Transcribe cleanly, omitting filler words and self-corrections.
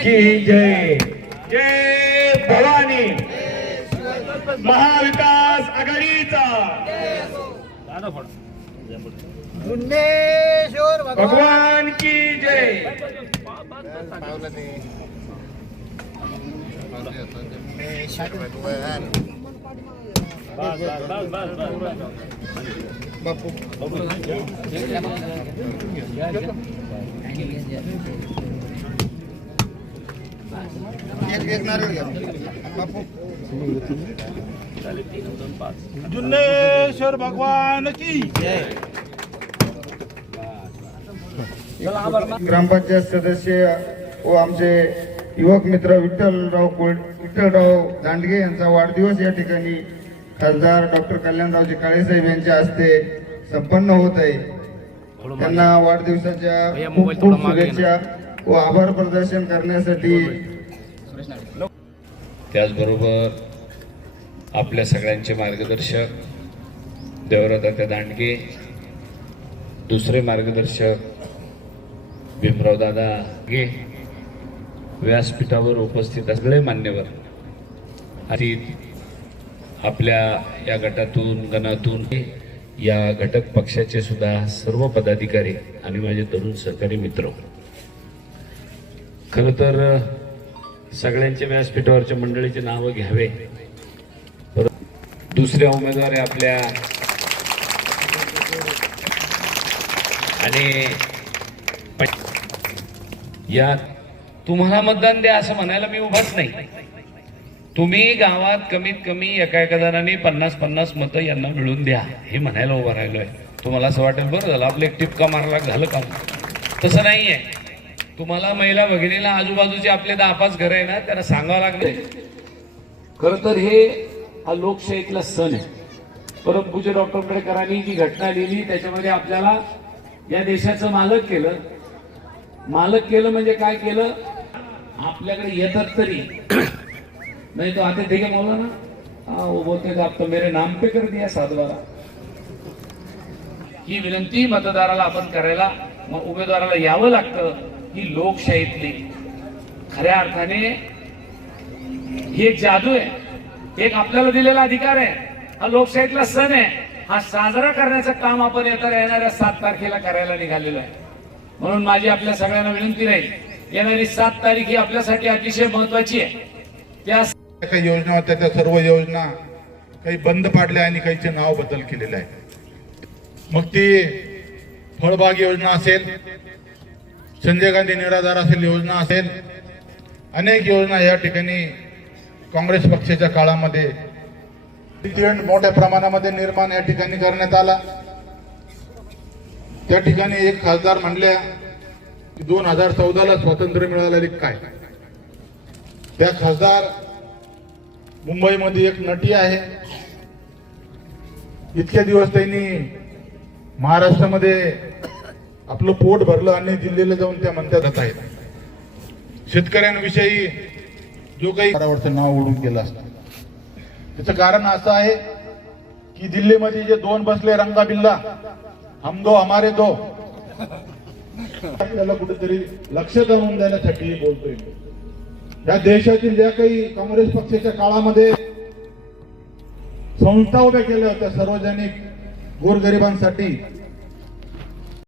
की जय। जय भवानी। महाविकास आघाडीचा जुन्नेश्वर भगवान की जय। बापू एक नारळ घ्या बापू। जुन्नेश्वर भगवान की ग्रामपंचायत सदस्य व आमचे युवक मित्र विठ्ठलराव दांडगे यांचा वाढदिवस या ठिकाणी खासदार डॉक्टर कल्याणरावजी काळेसाहेब यांच्या हस्ते संपन्न होत आहे। त्यांना वाढदिवसाच्या खूप खूप शुभेच्छा व आभार प्रदर्शन करण्यासाठी। त्याचबरोबर आपल्या सगळ्यांचे मार्गदर्शक देवराव दांडगे, दुसरे मार्गदर्शक भीमराव दादा गे, व्यासपीठावर उपस्थित सगळे मान्यवर आणि आपल्या या गटातून गणातून या घटक पक्षाचे सुद्धा सर्व पदाधिकारी आणि माझे तरुण सहकारी मित्र, खरं तर सगळ्यांच्या व्यासपीठावरच्या मंडळीचे नावं घ्यावे, दुसऱ्या उमेदवार आपल्या आणि या तुम्हाला मतदान द्या असं म्हणायला मी उभाच नाही। तुम्ही गावात कमीत कमी एका जणांनी 50-50 मतं यांना मिळून द्या हे म्हणायला उभा राहिलोय। तुम्हाला असं वाटेल बरं झालं आपलं एक टिपका मारला झालं काम, तसं नाहीये। तुम्हाला महिला भगिनीला आजूबाजूचे आपले 10-5 घर आहे ना त्यांना सांगावं लागले। खरं तर हे हा लोकशाहीतला सण आहे। परमपूज्य डॉक्टर आंबेडकरांनी जी घटना लिहिली त्याच्यामध्ये आपल्याला या देशाचं मालक केलं। मालक केलं म्हणजे काय केलं, आपल्याकडे येतात तरी नहीं तो आते थे क्या मौलाना, हाँ वो बोलते थे आप तो मेरे नाम पे कर दिया सातबारा। ही विनंती मतदाराला आपण करायला उमेदवाराला यावं लागतं। ही लोकशाहीतली खऱ्या अर्थाने ही एक जादू आहे, एक आपल्याला दिलेला अधिकार आहे। हा लोकशाहीतला सण आहे, हा साजरा करण्याचं काम आपण येणाऱ्या 7 तारखेला करायला निघालेलो आहे। म्हणून माझी आपल्या सगळ्यांना विनंती राहील, येणारी 7 तारीख ही आपल्यासाठी अतिशय महत्वाची आहे। त्या काही योजना होत्या त्या सर्व योजना काही बंद पाडल्या आणि काहीचे नाव बदल केलेले आहे। मग ती फळबाग योजना असेल, संजय गांधी निराधार असेल योजना असेल, अनेक योजना या ठिकाणी काँग्रेस पक्षाच्या काळामध्ये मोठ्या प्रमाणामध्ये निर्माण या ठिकाणी करण्यात आला। त्या ठिकाणी एक खासदार म्हणल्या की 2014ला स्वातंत्र्य मिळालेले काय, त्या खासदार मुंबईमध्ये एक नटी आहे। इतके दिवस त्यांनी महाराष्ट्रामध्ये आपलं पोट भरलं आणि दिल्लीला जाऊन त्या म्हणतात आहेत शेतकऱ्यांविषयी जो काही आवडतं नाव ओढून गेलं असतं। त्याचं कारण असं आहे की दिल्लीमध्ये जे 2 बसले रंगा बिल्ला, हम दो हमारे दो, आपल्याला कुठेतरी लक्ष आणून देण्यासाठी बोलतोय। या देशातील ज्या काही काँग्रेस पक्षाच्या काळामध्ये संस्था उभ्या केल्या होत्या सार्वजनिक गोरगरिबांसाठी,